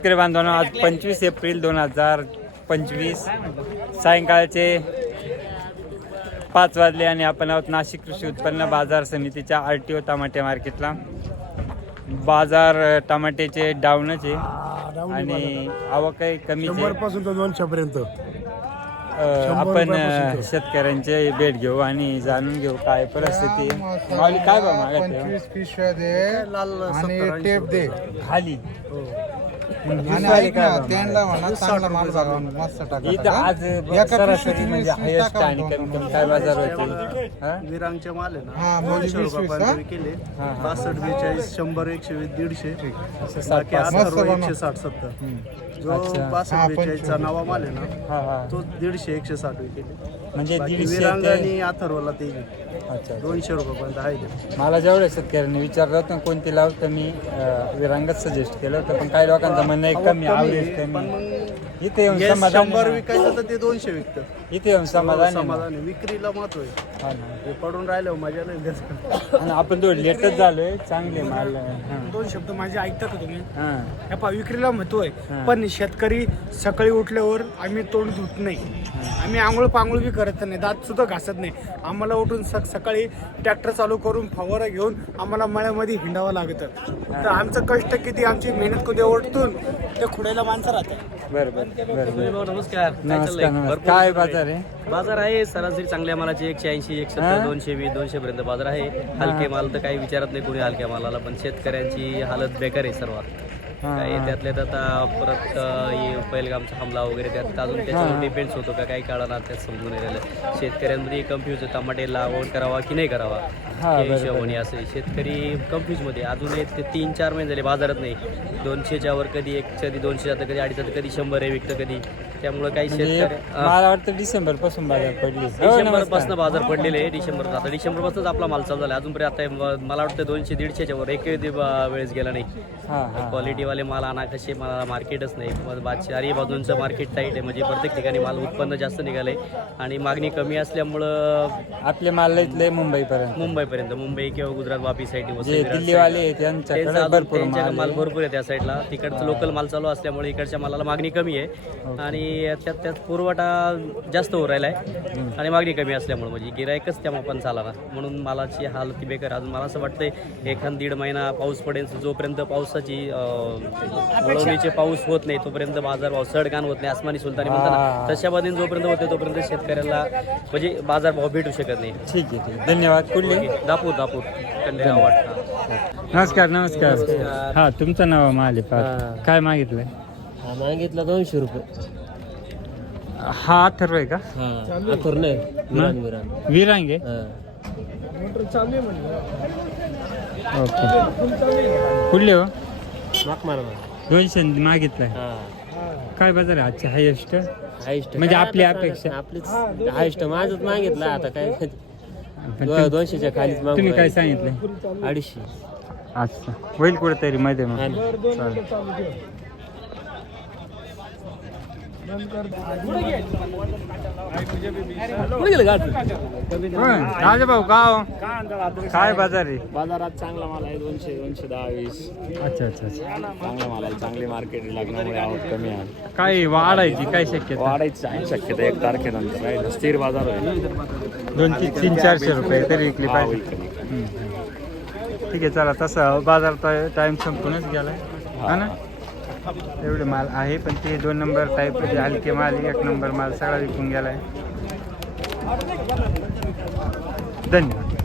शेतकरी बांधवांनो, आज 25 एप्रिल 2025 सायंकाळचे 5 वाजले आणि आपण आहोत नाशिक कृषी उत्पन्न बाजार समितीच्या RTO टमाटे मार्केटला. बाजार टमाट्याचे डाऊनच आहे आणि आवकही कमी आहे. 100 पासून तर 200 पर्यंत आपण शेतकऱ्यांचे भेट घेऊ आणि जाणून घेऊ काय परिस्थिती आहे. माऊली काय बा मागत 25 पिशव्या दे आणि टेप दे खाली आणि ऐक ना, त्यांना म्हणा चांगला माल बघा, मस्त टाका. इथं आज एका सरासरी पिशवीत म्हणजे वीस हायस्ट टाका आणि म्हणतो. कमी कमी काय बाजार होते. हा? विरांगचे माल आहे हा, ना, म्हणजे 200 वीस- रुपयापर्यंत वीस, विकेले. हा. 62, 42, 100, 120, 150. असं बाकी 7-5. मस्त 18, बनव. 160, 70. जो अच्छा. 62, हा, 42 चा नवा माल आहे ना, हा हा तो 150, 160 विकेले. म्हणजे बाकी 150 विरांग ते आणि अथर्वला ते अच्छा 200 रुपयापर्यंत आहे ते. मला जेवढ्या शेतकऱ्यांनी विचारलं होतं कोणती लाव तर मी विरांगच सजेस्ट केलं होतं, पण काही लोकांचं म्हणणं आहे कमी आवडेल पण कमी. मग इथे येऊन हे समाधान 100 आहे ना. विकायचं तर ते 200 विकतं. इथे येऊन समाधान आहे ना. समाधान आहे. विक्रीला महत्व आहे. हा ना. हे पडून राहिलं मजा नाही त्याचं. आणि आपण थोडं लेटच झालोय. चांगले माल हा. 2 शब्द माझे ऐकता का तुम्ही? हा. ह्या पहा विक्रीला महत्व हा. आहे, पण शेतकरी सकाळी उठल्यावर आम्ही तोंड धुत नाही, आम्ही आंघोळ पांघोळ बी करत नाही, दात सुद्धा घासत नाही. आम्हाला उठून सकाळी ट्रॅक्टर चालू करून फवारा घेऊन आम्हाला मळ्यामध्ये हिंडावं लागतं. तर आमचं कष्ट किती, आमची मेहनत कधी ओढतून ते खुडायला माणसं राहतात. बरोबर बरोबर. नमस्कार. काय चाललंय? नमस्कार. भरपूर काय बाजार आहे? बाजार आहे सरासरी चांगल्या मालाचे 180, 170, 220, 200 पर्यंत बाजार आहे. हलके माल तर काही विचारत नाही कोणी हलक्या मालाला, पण शेतकऱ्यांची हालत बेकार आहे सर्व. काही त्यातल्या त्यात आता परत पहिलगामचा हमला वगैरे त्यात अजून त्याच्यावर डिपेंड्स होतो का काही काळाला त्यात समजून नाही राहिलं. शेतकऱ्यांमध्ये कन्फ्यूज आहे, टमाटे लागवड करावा की नाही करावा या हिशोबाने. असं शेतकरी कन्फ्यूजमध्ये अजून ते 3-4 महिने झाले बाजारात नाही. 200च्या वर कधी 1, कधी 200 जातं, कधी 250, कधी 100 आहे विकतं कधी. त्यामुळे काही शेतकरी मला वाटतं डिसेंबर पासून बाजार पडली. डिसेंबरपासून बाजार पडलेले आहे. आता डिसेंबरपासूनच आपला माल चालू झाला. अजूनपर्यंत आता मला वाटतं 200-150च्या वर एक वेळेस गेला नाही. क्वालिटीवाले माल आणा कसे, मला मार्केटच नाही. चारही बाजूंचं मार्केट टाईट आहे, म्हणजे प्रत्येक ठिकाणी माल उत्पन्न जास्त निघालंय आणि मागणी कमी असल्यामुळं आपले माल इथले मुंबईपर्यंत मुंबई किंवा गुजरात वापी साईड दिल्लीवाले त्यांच्याकडे भरपूर माल भरपूर आहे त्या साईडला. तिकडचं लोकल माल चालू असल्यामुळे इकडच्या मालाला मागणी कमी आहे आणि त्यात पुरवठा जास्त हो राहिला आहे आणि मागणी कमी असल्यामुळे म्हणजे गिरायकच त्या मापान चाला ना, म्हणून मालाची हालत बेकार. अजून मला असं वाटतंय 1-1.5 महिना पाऊस पडेल. जोपर्यंत पावसाची वळवणीचे पाऊस होत नाही तोपर्यंत बाजारभाव चढगाण होत नाही. आसमानी सुलतानी म्हणतात ना, तशा पद्धतीने जोपर्यंत होते तोपर्यंत शेतकऱ्याला म्हणजे बाजारभाव भेटू शकत नाही. ठीक आहे. धन्यवाद. कुठले? दापूर कल्याण वाटतं. नमस्कार. हा, तुमचं नाव माले काय मागितलंय? मागितला 200 रुपये. हा अथर्व आहे का? अथर नाही, विरांगे. ओके. कुठले हो? 200 मागितलंय. काय बाजार आहे आजचे हायेस्ट? म्हणजे आपली अपेक्षा. आपलीच हायस्ट माझंच मागितलं. आता काय 200च्या खालीच मागू. तुम्ही काय सांगितलंय? 250. अच्छा, होईल कुठेतरी मध्ये मग. राजा भाऊ काय बाजार आहे? बाजारात चांगला माल आहे. 200, 210, 20. अच्छा. चांगला माल आहे. चांगली मार्केट लागण्यामुळे आवक कमी आहे. काय वाढायची काय शक्यता? वाढायची आहे शक्यता 1 तारखेनंतर आहे. स्थिर बाजार होईल. 200-400 रुपये तरी विकली पाहिजे. ठीक आहे, चला. तसं बाजार टाइम संपूनच गेलाय हा ना. एवढे माल आहे, पण ते 2 नंबर टाईप हलके माल, 1 नंबर माल सगळा विकून गेलाय. धन्यवाद.